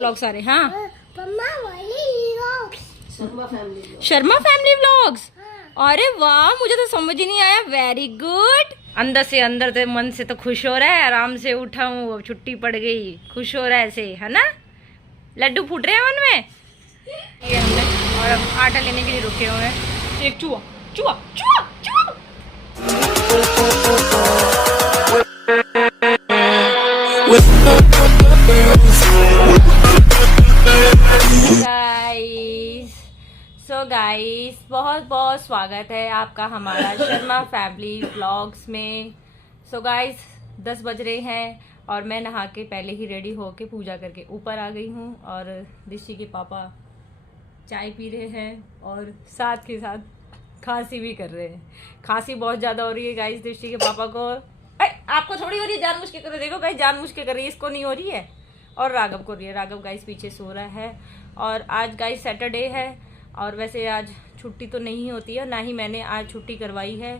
Vlog सारे। हाँ, Sharma family vlogs. अरे वाह, मुझे तो समझ ही नहीं आया। Very good. अंदर से मन से तो खुश हो रहा है। आराम से उठा हूँ, अब छुट्टी पड़ गई, खुश हो रहा है ऐसे, है ना। लड्डू फूट रहे हैं मन में। ये हमने और अब आटा लेने के लिए रुके हुए हैं। एक चूहा चूहा चूहा चूहा। गाइस बहुत बहुत स्वागत है आपका हमारा शर्मा फैमिली व्लॉग्स में। सो गाइस 10 बज रहे हैं और मैं नहा के पहले ही रेडी होके पूजा करके ऊपर आ गई हूँ। और दिशी के पापा चाय पी रहे हैं और साथ के साथ खांसी भी कर रहे हैं। खांसी बहुत ज़्यादा हो रही है गाइस दिशी के पापा को। आपको थोड़ी हो रही है, जानबूझ के कर रही है। देखो गाइस, जानबूझ के कर रही है, इसको नहीं हो रही है। और राघव को रही है। राघव गाइस पीछे सो रहा है। और आज गाइस सैटरडे है और वैसे आज छुट्टी तो नहीं होती है, ना ही मैंने आज छुट्टी करवाई है।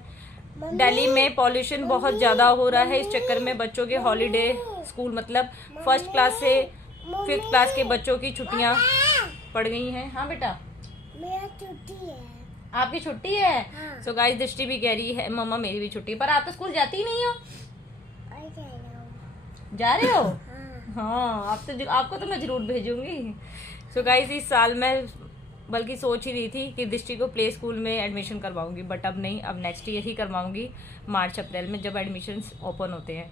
दिल्ली में पॉल्यूशन बहुत ज़्यादा हो रहा है, इस चक्कर में बच्चों के हॉलीडे स्कूल मतलब 1st क्लास से 5th क्लास के बच्चों की छुट्टियां पड़ गई हैं। हाँ बेटा, मेरा छुट्टी है। आपकी छुट्टी है। हाँ। सो गाइस दृष्टि भी कह रही है मम्मा मेरी भी छुट्टी, पर आप तो स्कूल जाती ही नहीं हो। जा रहे हो? हाँ, आपको तो मैं जरूर भेजूंगी। सो गाइस इस साल मैं बल्कि सोच ही रही थी कि दृष्टि को प्ले स्कूल में एडमिशन करवाऊंगी, बट अब नहीं, अब नेक्स्ट ईयर ही करवाऊंगी, मार्च अप्रैल में जब एडमिशन्स ओपन होते हैं।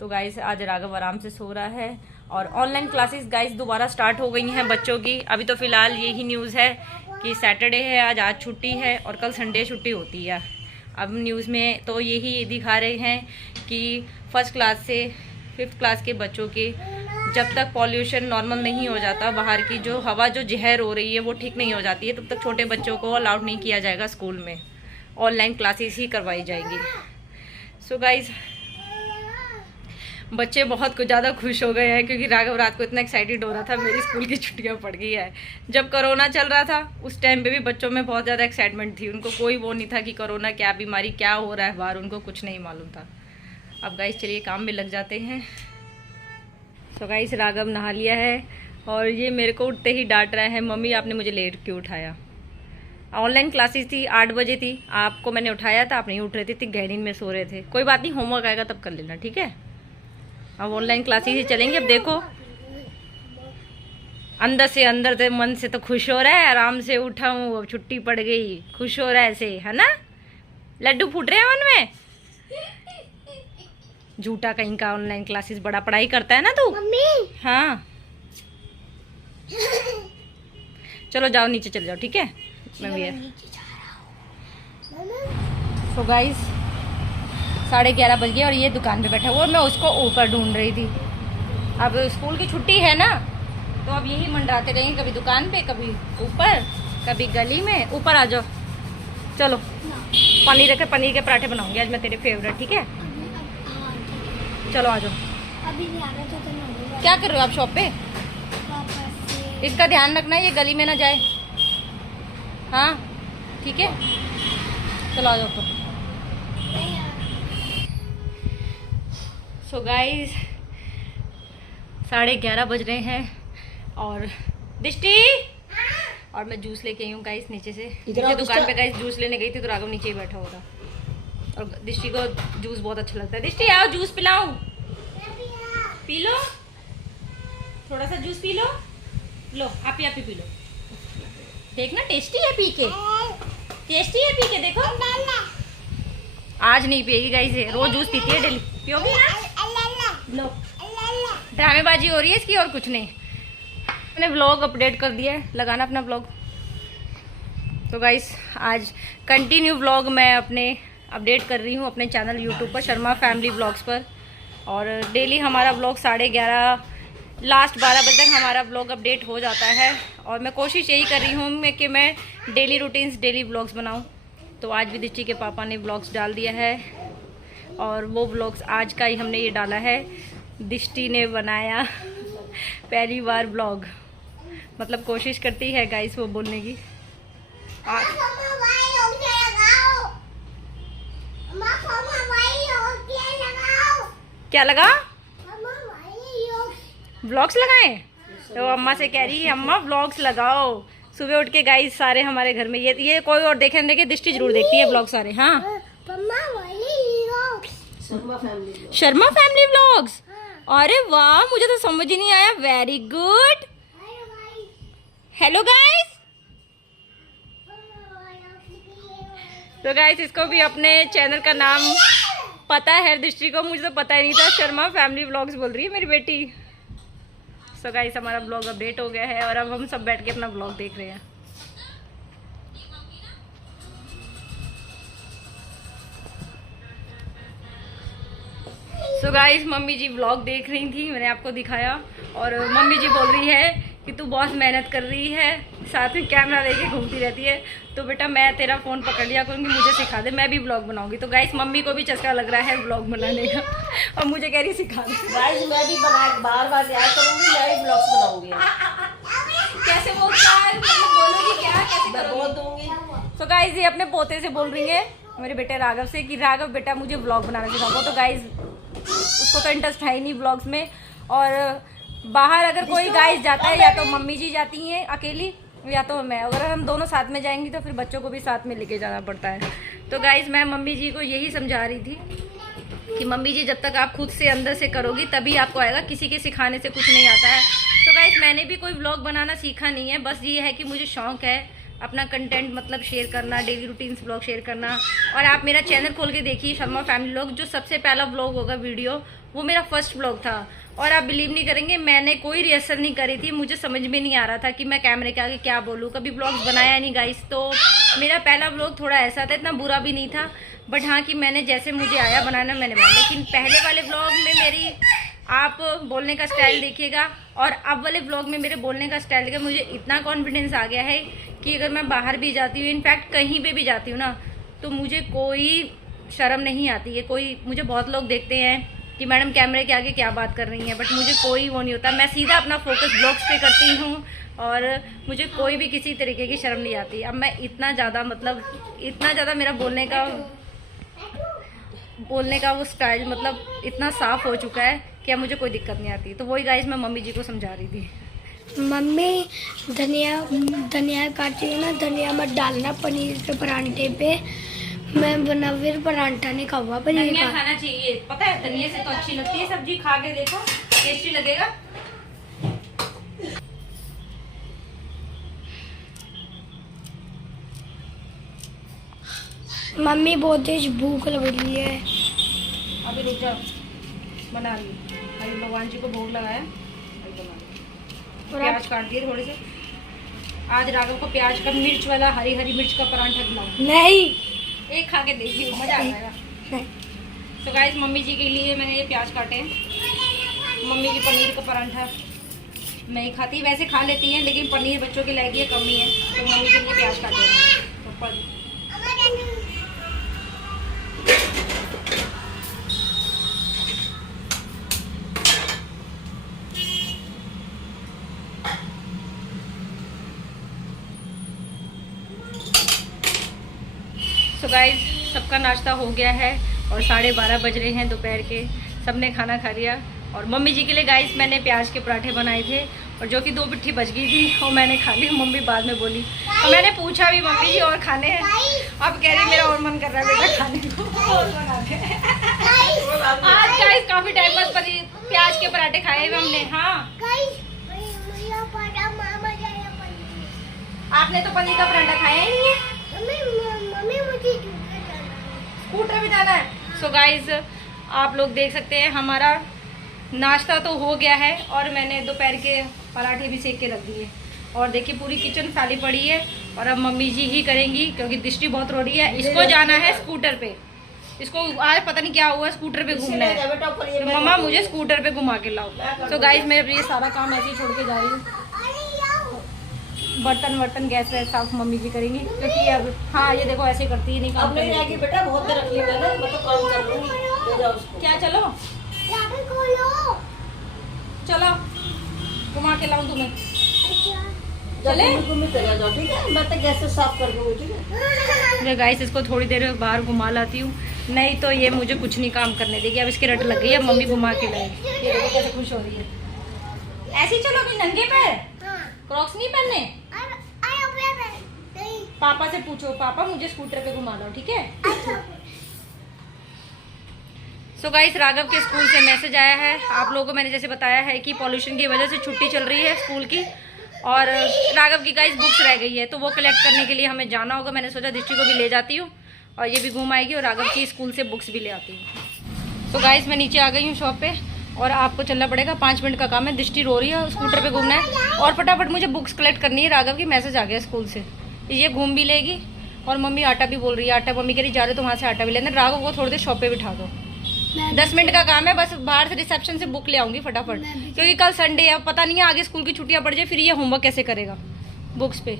तो गाइस आज राघव आराम से सो रहा है और ऑनलाइन क्लासेस गाइस दोबारा स्टार्ट हो गई हैं बच्चों की। अभी तो फिलहाल यही न्यूज़ है कि सैटरडे है, आज छुट्टी है और कल संडे छुट्टी होती है। अब न्यूज़ में तो यही दिखा रहे हैं कि 1st क्लास से 5th क्लास के बच्चों के जब तक पॉल्यूशन नॉर्मल नहीं हो जाता, बाहर की जो हवा जो जहर हो रही है वो ठीक नहीं हो जाती है, तब तक छोटे बच्चों को अलाउड नहीं किया जाएगा स्कूल में। ऑनलाइन क्लासेस ही करवाई जाएंगी। सो गाइज बच्चे बहुत कुछ ज़्यादा खुश हो गए हैं क्योंकि राघव रात को इतना एक्साइटेड हो रहा था मेरी स्कूल की छुट्टियां पड़ गई है। जब कोरोना चल रहा था उस टाइम पे भी बच्चों में बहुत ज़्यादा एक्साइटमेंट थी। उनको कोई वो नहीं था कि कोरोना क्या बीमारी क्या हो रहा है बाहर, उनको कुछ नहीं मालूम था। अब गाइस चलिए काम में लग जाते हैं। तो गाइस राघव नहा लिया है और ये मेरे को उठते ही डांट रहा है, मम्मी आपने मुझे लेट क्यों उठाया। ऑनलाइन क्लासेस थी, 8 बजे थी, आपको मैंने उठाया था, आप नहीं उठ रहे थे, गहरी नींद में सो रहे थे। कोई बात नहीं, होमवर्क आएगा तब कर लेना, ठीक है। अब ऑनलाइन क्लासेस ही चलेंगे। अब देखो अंदर से मन से तो खुश हो रहा है। आराम से उठा हूँ, अब छुट्टी पड़ गई, खुश हो रहा है ऐसे, है ना। लड्डू फूट रहे हैं मन में। झूठा कहीं का, ऑनलाइन क्लासेस बड़ा पढ़ाई करता है ना तू। मम्मी। हाँ चलो जाओ नीचे चले जाओ, ठीक है। मैं भी सो गाइस 11:30 बज गए और ये दुकान पे बैठा हुआ, मैं उसको ऊपर ढूंढ रही थी। अब स्कूल की छुट्टी है ना, तो अब यही मंडराते रहेंगे, कभी दुकान पे, कभी ऊपर, कभी गली में। ऊपर आ जाओ, चलो पनीर के पराठे बनाऊंगी आज मैं, तेरे फेवरेट, ठीक है। चलो आ जाओ। अभी नहीं आ रहा तो क्या कर रहे हो आप शॉप पे? इसका ध्यान रखना ये गली में ना जाए। हाँ ठीक है, चलो आ जाओ। सो गाइस 11:30 बज रहे हैं और दृष्टि और मैं जूस लेके आई हूँ गाइस नीचे से। नीचे दुकान पे गाइस जूस लेने गई थी तो राघव नीचे ही बैठा हुआ था और दृष्टि को जूस बहुत अच्छा लगता है। दृष्टि आओ जूस पिलाऊं, पी लो, थोड़ा सा जूस पी लो। लो आप ही पी लो, देखना टेस्टी है पी के, टेस्टी है पी के, देखो। आज नहीं पिएगी गाइस, रोज जूस पीती है डेली, पियोगी ना। लो ड्रामेबाजी हो रही है इसकी और कुछ नहीं। मैंने व्लॉग अपडेट कर दिया है, लगाना अपना व्लॉग। तो गाइस आज कंटिन्यू व्लॉग मैं अपने अपडेट कर रही हूँ अपने चैनल यूट्यूब पर, शर्मा फैमिली व्लॉग्स पर। और डेली हमारा व्लॉग 11:30 लास्ट 12 बजे तक हमारा व्लॉग अपडेट हो जाता है। और मैं कोशिश यही कर रही हूँ कि मैं डेली रूटीन्स, डेली व्लॉग्स बनाऊँ। तो आज भी दृष्टि के पापा ने व्लॉग्स डाल दिया है और वो व्लॉग्स आज का ही हमने ये डाला है। दृष्टि ने बनाया पहली बार व्लॉग, मतलब कोशिश करती है गाइस वो बोलने की। क्या लगा? व्लॉग्स लगाएं? तो अम्मा से कह रही है अम्मा व्लॉग्स लगाओ। सुबह उठ के गाइस सारे हमारे घर में ये कोई और देखे देखे दृष्टि जरूर देखती है व्लॉग सारे। हाँ शर्मा फैमिली व्लॉग्स। अरे वाह मुझे तो समझ ही नहीं आया। Very good. Hello guys. तो गाइस इसको भी अपने चैनल का नाम पता है दृष्टि को, मुझे तो पता ही नहीं था। शर्मा फैमिली व्लॉग्स बोल रही है मेरी बेटी। सो गाइस हमारा ब्लॉग अपडेट हो गया है और अब हम सब बैठ के अपना ब्लॉग देख रहे हैं। सो गाइस मम्मी जी व्लॉग देख रही थी, मैंने आपको दिखाया। और मम्मी जी बोल रही है कि तू बहुत मेहनत कर रही है, साथ में कैमरा लेके घूमती रहती है, तो बेटा मैं तेरा फ़ोन पकड़ लिया करूँगी, मुझे सिखा दे, मैं भी व्लॉग बनाऊंगी। तो गाइस मम्मी को भी चस्का लग रहा है व्लॉग बनाने का और मुझे कह रही सिखा दे। गाइस मैं भी बार दिया करूँगी, मैं भी व्लॉग्स बनाऊंगी। कैसे बोलोगी क्या, कैसे मैं बोल दूंगी। तो गाइस ये अपने पोते से बोल रही है मेरे बेटे राघव से कि राघव बेटा मुझे व्लॉग बनाना सिखाओ। तो गाइस उसको तो इंटरेस्ट है ही नहीं व्लॉग्स में। और बाहर अगर कोई गाइस जाता है या तो मम्मी जी जाती हैं अकेली या तो मैं, अगर हम दोनों साथ में जाएंगी तो फिर बच्चों को भी साथ में लेके जाना पड़ता है। तो गाइस मैं मम्मी जी को यही समझा रही थी कि मम्मी जी जब तक आप खुद से अंदर से करोगी तभी आपको आएगा, किसी के सिखाने से कुछ नहीं आता है। तो गाइस मैंने भी कोई व्लॉग बनाना सीखा नहीं है, बस ये है कि मुझे शौक है अपना कंटेंट मतलब शेयर करना, डेली रूटीन्स व्लॉग शेयर करना। और आप मेरा चैनल खोल के देखिए शर्मा फैमिली व्लॉग, जो सबसे पहला व्लॉग होगा वीडियो वो मेरा फर्स्ट व्लॉग था। और आप बिलीव नहीं करेंगे मैंने कोई रिहर्सल नहीं करी थी, मुझे समझ में नहीं आ रहा था कि मैं कैमरे के आगे क्या बोलूँ, कभी व्लॉग्स बनाया नहीं गाइस। तो मेरा पहला व्लॉग थोड़ा ऐसा था, इतना बुरा भी नहीं था, बट हाँ कि मैंने जैसे मुझे आया बनाना मैंने बनाया। लेकिन पहले वाले व्लॉग में मेरी आप बोलने का स्टाइल देखिएगा और अब वाले व्लॉग में मेरे बोलने का स्टाइल देखिएगा, मुझे इतना कॉन्फिडेंस आ गया है कि अगर मैं बाहर भी जाती हूँ, इनफैक्ट कहीं पे भी जाती हूँ ना, तो मुझे कोई शर्म नहीं आती है। कोई मुझे बहुत लोग देखते हैं कि मैडम कैमरे के आगे क्या बात कर रही हैं, बट मुझे कोई वो नहीं होता, मैं सीधा अपना फोकस ब्लॉग्स पे करती हूँ और मुझे कोई भी किसी तरीके की शर्म नहीं आती। अब मैं इतना ज़्यादा मेरा बोलने का वो स्टाइल मतलब इतना साफ हो चुका है कि अब मुझे कोई दिक्कत नहीं आती। तो वही गाइस मैं मम्मी जी को समझा रही थी। मम्मी धनिया काटी है ना, धनिया मत डालना पनीर के परांठे पे। मैं बना फिर परांठा नहीं खाऊंगा पनीर धनिया का। खाना चाहिए, पता है धनिया से तो अच्छी लगती है सब्जी, खा के देखो टेस्टी लगेगा। मम्मी बहुत तेज भूख लग रही है। अभी रुक जाओ, बना रही हूँ। अभी भगवान जी को भोग लगाया, अभी बना रही हूँ। प्याज काट दिए थोड़े से। आज राघव को प्याज का मिर्च वाला हरी मिर्च का परांठा खिलाऊं। नहीं, एक खा के देखिए मजा आ जाएगा। तो गाइस मम्मी जी के लिए मैंने ये प्याज काटे हैं। मम्मी की पनीर का परांठा नहीं खाती, वैसे खा लेती हैं लेकिन पनीर बच्चों की लाइक कमी है, तो मम्मी के लिए प्याज काटे हैं। तो सो गाइस सबका नाश्ता हो गया है और 12:30 बज रहे हैं दोपहर के। सबने खाना खा लिया और मम्मी जी के लिए गाइस मैंने प्याज के पराठे बनाए थे और जो कि 2 पिट्ठी बच गई थी और मैंने खा ली। मम्मी बाद में बोली और मैंने पूछा भी मम्मी जी और खाने हैं, अब कह रही मेरा और मन कर रहा है बेटा खाने को और बना दे। आज गाइस काफी टाइम बाद प्याज के पराठे खाए हुए हमने। हाँ आपने तो पनीर का पराठा खाया ही नहीं है। स्कूटर भी जाना है। सो गाइज आप लोग देख सकते हैं हमारा नाश्ता तो हो गया है और मैंने दोपहर के पराठे भी सेक के रख दिए और देखिए पूरी किचन खाली पड़ी है और अब मम्मी जी ही करेंगी क्योंकि दृष्टि बहुत रो रही है। इसको जाना है स्कूटर पे, इसको आज पता नहीं क्या हुआ स्कूटर पे घूमना है, तो मम्मा मुझे स्कूटर पे घुमा के लाओ। तो गाइज मैं ये सारा काम ऐसे ही छोड़ के जा रही हूँ। बर्तन गैस वैस साफ मम्मी जी करेंगी क्योंकि अब हाँ ये देखो ऐसे करती है नहीं काम करती बेटा, बहुत देर रख ली मैंने, मैं तो काम कर लूंगी। ले जाओ उसको। क्या चलो चलो घुमा के लाऊं तुम्हें। चले चला जाओ ठीक है, मैं तो गैस साफ कर दूंगी ठीक है। गाइस इसको थोड़ी देर बाहर घुमा लाती हूँ, नहीं तो ये मुझे कुछ नहीं काम करने देगी। अब इसकी रट लग गई है, मम्मी घुमा के लाएगी। ये देखो कैसे खुश हो रही है। ऐसे ही चलोगी नंगे पैर? क्रॉक्स नहीं पहनने? पापा से पूछो, पापा मुझे स्कूटर पे घुमा लो, ठीक है? सो गाइस, राघव के स्कूल से मैसेज आया है। आप लोगों को मैंने जैसे बताया है कि पॉल्यूशन की वजह से छुट्टी चल रही है स्कूल की, और राघव की गाइस बुक्स रह गई है, तो वो कलेक्ट करने के लिए हमें जाना होगा। मैंने सोचा दृष्टि को भी ले जाती हूँ और ये भी घूम आएगी और राघव की स्कूल से बुक्स भी ले आती हूँ। तो गाइस, मैं नीचे आ गई हूँ शॉप पे और आपको चलना पड़ेगा, 5 मिनट का काम है। दृष्टि रो रही है, स्कूटर पे घूमना है और फटाफट मुझे बुक्स कलेक्ट करनी है। राघव की मैसेज आ गया स्कूल से, ये घूम भी लेगी और मम्मी आटा भी बोल रही है, आटा मम्मी कह रही जा रहे तो वहाँ से आटा भी लेना। राघव को थोड़ी देर शॉप पे बिठा दो, 10 मिनट का काम है बस। बाहर से रिसेप्शन से बुक ले आऊंगी फटाफट, क्योंकि कल संडे है, पता नहीं है आगे स्कूल की छुट्टियां पड़ जाए, फिर ये होमवर्क कैसे करेगा बुक्स पे।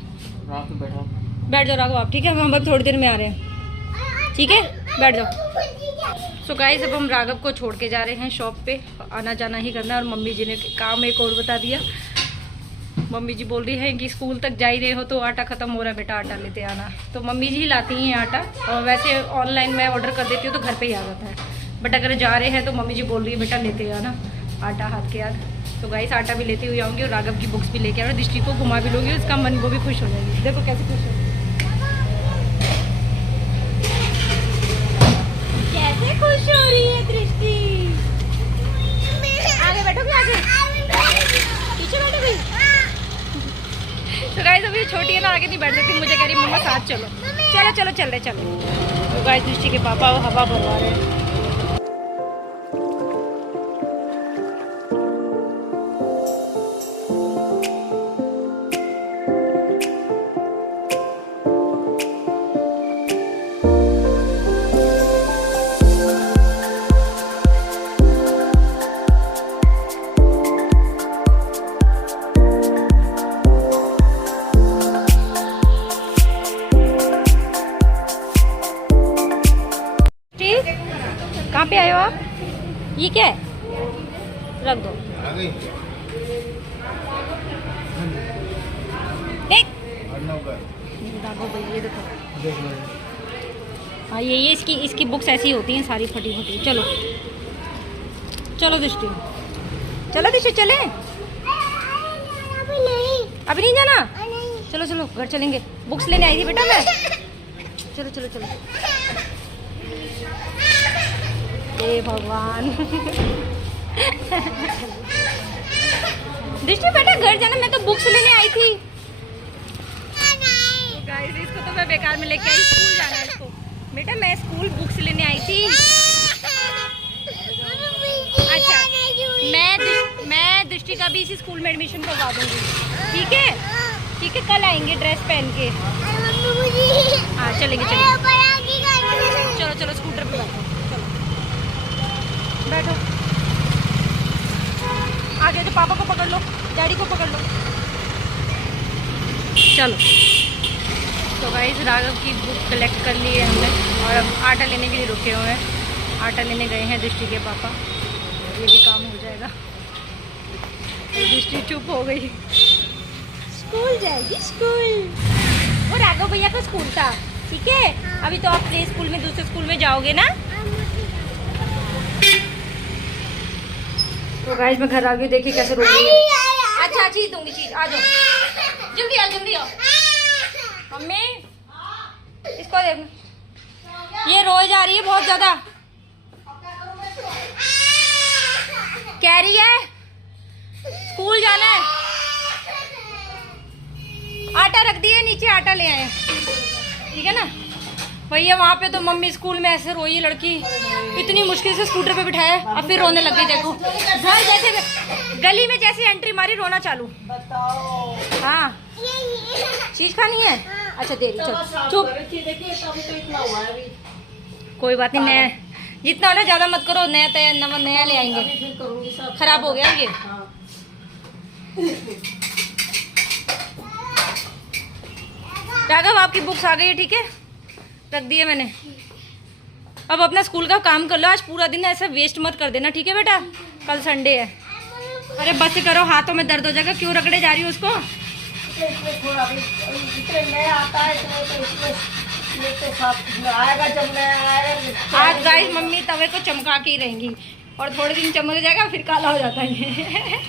बैठ जाओ राघव आप, ठीक है? हम अब थोड़ी देर में आ रहे हैं, ठीक है? बैठ जाओ। सो गाइस, अब हम राघव को छोड़ के जा रहे हैं शॉप पे, आना जाना ही करना है। और मम्मी जी ने काम एक और बता दिया। मम्मी जी बोल रही है कि स्कूल तक जा ही रहे हो तो आटा ख़त्म हो रहा है बेटा, आटा लेते आना। तो मम्मी जी ही लाती हैं आटा, और वैसे ऑनलाइन मैं ऑर्डर कर देती हूँ तो घर पे ही आ जाता है, बट अगर जा रहे हैं तो मम्मी जी बोल रही है बेटा लेते आना आटा हाथ के हाथ। तो गाइस, आटा भी लेती हुई आऊँगी और राघव की बुक्स भी लेके और दृष्टि को घुमा भी लोगी, उसका मन वो भी खुश हो जाएगी। देखो कैसे खुश हो, कैसे खुश हो रही है दृष्टि। आगे बैठोगी, आगे पीछे बैठोगी? तो गाइस, अभी छोटी है ना, आगे नहीं बैठ सकती, मुझे कह रही मम्मा साथ चलो। चलो चलो चल रहे चलो। तो गाइस, दृष्टि के पापा वो हवा भरवा रहे हैं। कहाँ पे आए हो आप? ये क्या है? रख दो। ये देखो, हाँ ये इसकी बुक्स ऐसी होती हैं सारी फटी फटी। चलो चलो दृष्टि, चलो दृष्टि चले। अभी नहीं जाना? चलो चलो घर चलेंगे, बुक्स लेने आई थी बेटा मैं। चलो चलो चलो। हे भगवान। दृष्टि बेटा घर जाना, मैं तो बुक्स लेने आई थी। गाइस, इसको तो मैं बेकार में लेके आई, स्कूल जाना है इसको। बेटा मैं स्कूल बुक्स लेने आई थी। अच्छा, मैं दृष्टि का भी इसी स्कूल में एडमिशन करवा दूंगी, ठीक है? ठीक है, कल आएंगे ड्रेस पहन के। हाँ चलेंगे चलेंगे। चलो चलो स्कूटर पे बैठो, बैठो। आगे तो पापा को पकड़ लो, डैडी को पकड़ लो। चलो। तो गाइस, राघव की बुक कलेक्ट कर ली है हमने और अब आटा लेने के लिए रुके हुए हैं। आटा लेने गए हैं दृष्टि के पापा, ये भी काम हो जाएगा। तो दृष्टि चुप हो गई, स्कूल जाएगी स्कूल। वो राघव भैया का स्कूल था, ठीक है? अभी तो आप प्ले स्कूल में दूसरे स्कूल में जाओगे ना। तो गाइस, मैं घर आ गई, देखिए कैसे रो रही है। अच्छा चीज दूंगी, चीज आ जाओ, जल्दी आओ जल्दी आओ। मम्मी इसको देख, ये रोए जा रही है बहुत ज्यादा, कह रही है स्कूल जाना है। आटा रख दिए नीचे, आटा ले आए, ठीक है ना भैया? वहाँ पे तो मम्मी स्कूल में ऐसे रोई है लड़की, इतनी मुश्किल से स्कूटर पे बिठाया, अब फिर रोने लग गई। देखो घर जैसे गली में जैसे एंट्री मारी, रोना चालू। हाँ चीज खानी है? अच्छा दे रही, चलो चुप। कोई बात नहीं, नया जितना हो ना ज्यादा मत करो, नया ले आएंगे, खराब हो गया ये। राघव आपकी बुक्स आ गई है, ठीक है? रख दिए मैंने। अब अपना स्कूल का काम कर लो, आज पूरा दिन ऐसा वेस्ट मत कर देना, ठीक है बेटा? कल संडे है। अरे बस करो, हाथों में दर्द हो जाएगा, क्यों रगड़े जा रही हो उसको? आज गाइस मम्मी तवे को चमका के ही रहेंगी, और थोड़े दिन चमक जाएगा फिर काला हो जाता है ये।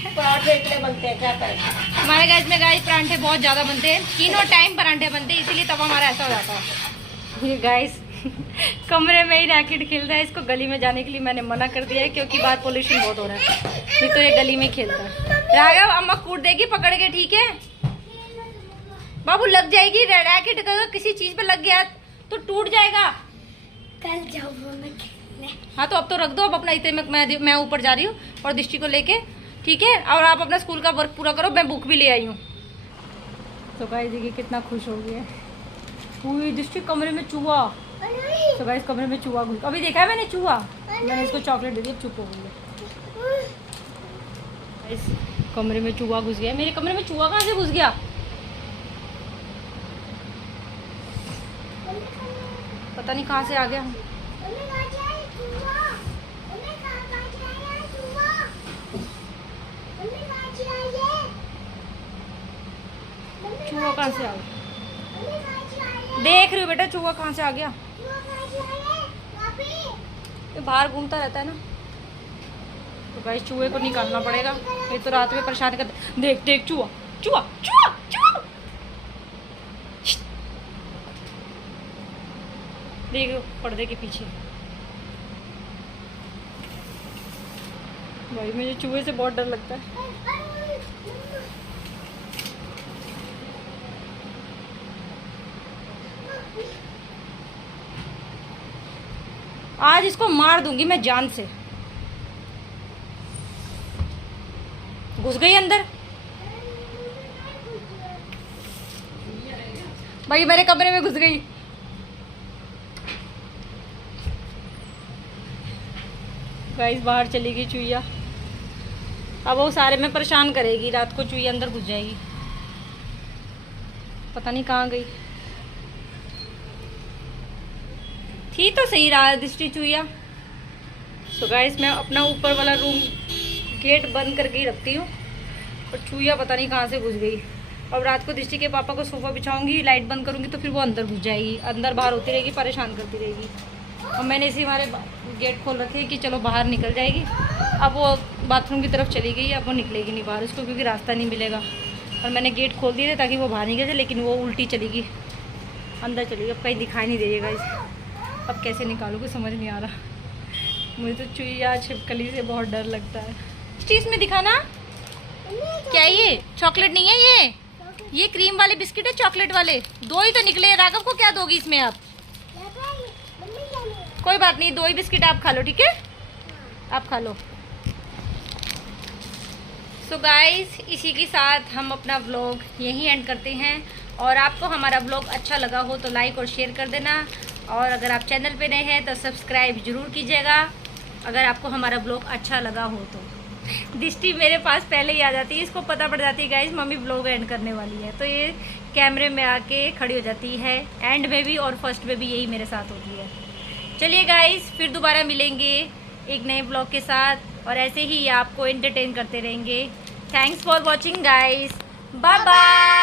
पराठे इतने बनते हैं क्या करें। हमारे गैस में गाइस परांठे बहुत ज़्यादा बनते हैं, तीनों टाइम परांठे बनते हैं, इसीलिए तवा हमारा ऐसा हो जाता है। ये गाइस कमरे में ही रैकेट खेल रहा है, इसको गली में जाने के लिए मैंने मना कर दिया है क्योंकि बाहर पोल्यूशन बहुत हो रहा है, नहीं तो ये गली में खेलता है। राघव अम्मा कूट देगी पकड़ के, ठीक है बाबू, लग जाएगी रैकेट, अगर किसी चीज पे लग गया तो टूट जाएगा। कल जाऊंगा मैं खेलने। हाँ तो अब तो रख दो, अब अपना इतने मैं ऊपर जा रही हूँ और दृष्टि को लेके, ठीक है, और आप अपना स्कूल का वर्क पूरा करो, मैं बुक भी ले आई हूँ। तो गाइस देखिए कितना खुश हो गया, पूरी दृष्टि कमरे में चूहा। तो गाइस कमरे में चूहा घुस, अभी देखा है मैंने चूहा, मैंने इसको चॉकलेट दे दी, अब चुप हो गई। गाइस कमरे में चूहा घुस गया, मेरे कमरे में चूहा कहाँ से घुस गया, पता नहीं कहाँ से आ गया। चूहा कहाँ से आ गया, देख रही हो बेटा चूहा कहाँ से आ गया, ये बाहर घूमता रहता है ना। तो गाइस चूहे को निकालना पड़ेगा, ये तो रात में परेशान करता। देख देख चूहा चूहा चूहा चूहा, देख लो पर्दे के पीछे। भाई मुझे चूहे से बहुत डर लगता है। आज इसको मार दूंगी मैं जान से। घुस गई अंदर, भाई मेरे कमरे में घुस गई। गाइस बाहर चली गई चुईया, अब वो सारे में परेशान करेगी, रात को चुईया अंदर घुस जाएगी, पता नहीं कहाँ गई। थी तो सही रहा दृष्टि चुईया। तो गाइस मैं अपना ऊपर वाला रूम गेट बंद करके ही रखती हूँ, और चुईया पता नहीं कहाँ से घुस गई। अब रात को दृष्टि के पापा को सोफा बिछाऊंगी, लाइट बंद करूँगी तो फिर वो अंदर घुस जाएगी, अंदर बाहर होती रहेगी, परेशान करती रहेगी। और मैंने इसी हमारे गेट खोल रखे कि चलो बाहर निकल जाएगी। अब वो बाथरूम की तरफ चली गई, अब वो निकलेगी नहीं बाहर, उसको क्योंकि रास्ता नहीं मिलेगा। और मैंने गेट खोल दिए थे ताकि वो बाहर निकल जाए, लेकिन वो उल्टी चली गई, अंदर चली गई। अब कहीं दिखाई नहीं देगा इसे, अब कैसे निकालूँ समझ नहीं आ रहा। मुझे तो चुईया छिपकली से बहुत डर लगता है। इस चीज़ में दिखाना क्या, ये चॉकलेट नहीं है, ये क्रीम वाले बिस्किट है, चॉकलेट वाले। दो ही तो निकले, राघव को क्या दोगी इसमें आप? कोई बात नहीं, दो ही बिस्किट आप खा लो, ठीक है, आप खा लो। सो गाइस इसी के साथ हम अपना व्लॉग यहीं एंड करते हैं, और आपको हमारा व्लॉग अच्छा लगा हो तो लाइक और शेयर कर देना, और अगर आप चैनल पे नए हैं तो सब्सक्राइब जरूर कीजिएगा अगर आपको हमारा व्लॉग अच्छा लगा हो तो। दृष्टि मेरे पास पहले ही आ जाती है, इसको पता पड़ जाती है गाइस मम्मी व्लॉग एंड करने वाली है, तो ये कैमरे में आके खड़ी हो जाती है, एंड में भी और फर्स्ट में भी यही मेरे साथ होती है। चलिए गाइस फिर दोबारा मिलेंगे एक नए व्लॉग के साथ, और ऐसे ही आपको एंटरटेन करते रहेंगे। Thanks for watching guys, bye bye.